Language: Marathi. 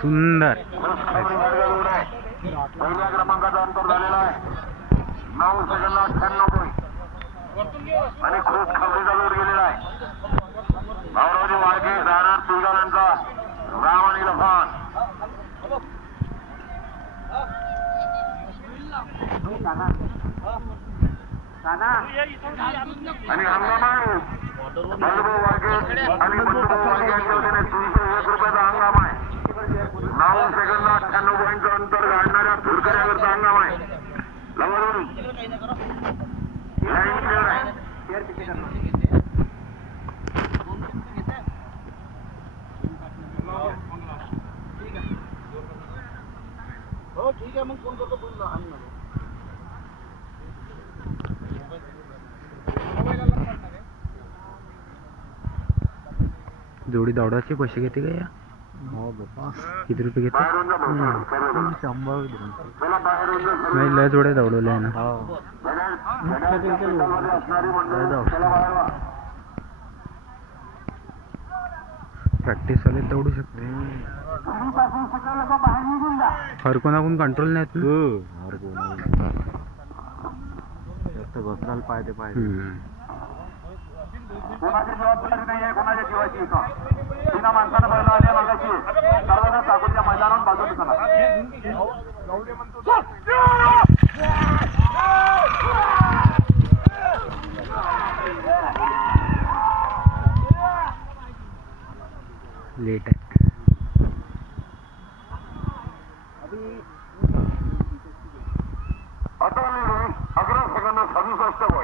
सुंदर पहिल्या क्रमांकाचा अंतर झालेला आहे 9 सेकंदात 98 पॉईंट आणि खूप खबरीचा जोर गेलेला आहे. भाऊरावजी वाळके राहणार तिघांचा राम आणि लफान आणि हंगामा बंधुभाऊ वाळके आणि बंधुभाऊ वाळके यांच्या वतीने 301 रुपयाचा हंगाम आहे. 9 सेकंदात 98 पॉईंटचं अंतर गाडणाऱ्या फुरकऱ्यावरचा हंगाम आहे. लवडून लाईन क्लिअर आहे. हो ठीक आहे मग फोन करतो बोललो जोडी दौडाचे पैसे घेते का या? हो बाबा किती रुपये घेते? 100 नाही लय जोड्या दौडवल्या आहे ना. प्रॅक्टिस वाले दौडू शकते. हर कोणाकडून कंट्रोल नाही येत ना. घसरायला पाहिजे पाहिजे. कोणाची जबाबदारी नाही आहे कोणाच्या जीवाची का बिना माणसानं पहिला आल्या मागायची सर्वांना साकोलीच्या मैदानावर बाजूला चला. लेट आहे. आता 11 सेकंद 67 पॉईंट